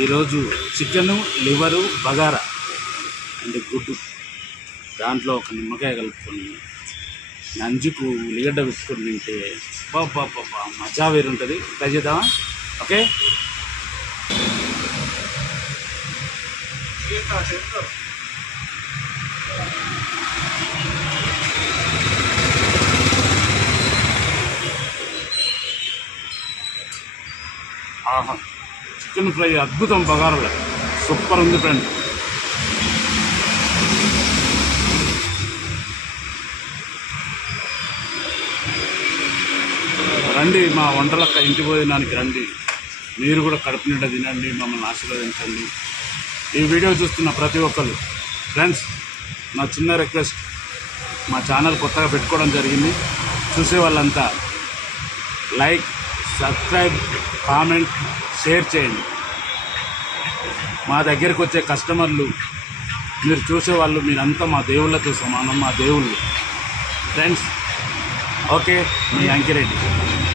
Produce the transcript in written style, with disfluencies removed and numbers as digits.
ఈరోజు chicken, liver, bagara and గుడ్డు, దాంట్లో ఒక నిమ్మకాయ కలుపుకొని నంజుకు ఉల్లిగడ్డ పెట్టుకొని తింటే బాబా మజా వేరుంటుంది. ట్రై చేద్దామా? ఓకే. ఆహా, చికెన్ ఫ్రై అద్భుతం, బగారాలో సూపర్ ఉంది ఫ్రెండ్. రండి మా వంటలక్క ఇంటి భోజనానికి రండి. మీరు కూడా కడుపు నిండా తినండి, మమ్మల్ని ఆశీర్వదించండి. ఈ వీడియో చూస్తున్న ప్రతి ఒక్కరు ఫ్రెండ్స్, నా చిన్న రిక్వెస్ట్, మా ఛానల్ కొత్తగా పెట్టుకోవడం జరిగింది. చూసే వాళ్ళంతా లైక్, సబ్స్క్రైబ్, కామెంట్, షేర్ చేయండి. మా దగ్గరికి వచ్చే కస్టమర్లు, మీరు చూసేవాళ్ళు, మీరంతా మా దేవుళ్ళతో సమానం, మా దేవుళ్ళు ఫ్రెండ్స్. ఓకే, మీ అంకిరెడ్డి.